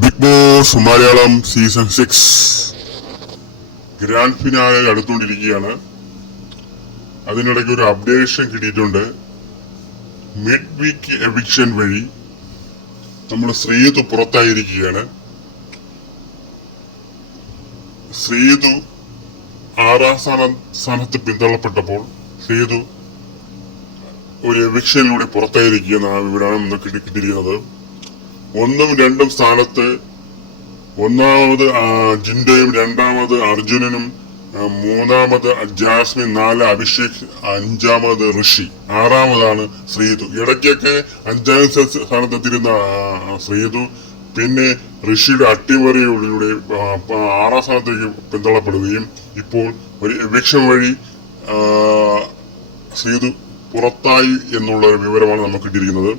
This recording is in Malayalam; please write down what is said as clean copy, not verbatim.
Big Boss Malayalam season 6 grand finale അടുത്തുകൊണ്ടിരിക്കുകയാണ്. അതിനിടയ്ക്ക് ഒരു അപ്ഡേഷൻ കിട്ടിയിട്ടുണ്ട്. മിഡ് വീക്ക് എവിക്ഷൻ വഴി നമ്മുടെ ശ്രീതു പുറത്തായിരിക്കുകയാണ്. ശ്രീതു 6ാം സ്ഥാനത്ത് പിന്തള്ളപ്പെട്ടപ്പോൾ ശ്രീതു ഒരു എവിക്ഷനിലൂടെ പുറത്തായിരിക്കുകയെന്ന വിവരമാണ് നമുക്ക് കിട്ടിയിരിക്കുന്നത്. 1ഉം 2ഉം സ്ഥാനത്ത് ഒന്നാമത് ജിൻഡോയും, രണ്ടാമത് അർജുനനും, മൂന്നാമത് ജാസ്മിൻ, 4 അഭിഷേക്, 5ാമത് ഋഷി, 6ാമതാണ് ശ്രീതു. ഇടയ്ക്കൊക്കെ 5ാം സ്ഥാനത്തെത്തിരുന്ന ശ്രീതു പിന്നെ ഋഷിയുടെ അട്ടിമറിയിലൂടെ 6ാം സ്ഥാനത്തേക്ക് പിന്തള്ളപ്പെടുകയും ഇപ്പോൾ ഒരു എവിക്ഷൻ വഴി ശ്രീതു പുറത്തായി എന്നുള്ള ഒരു വിവരമാണ് നമുക്ക് കിട്ടിയിരിക്കുന്നത്.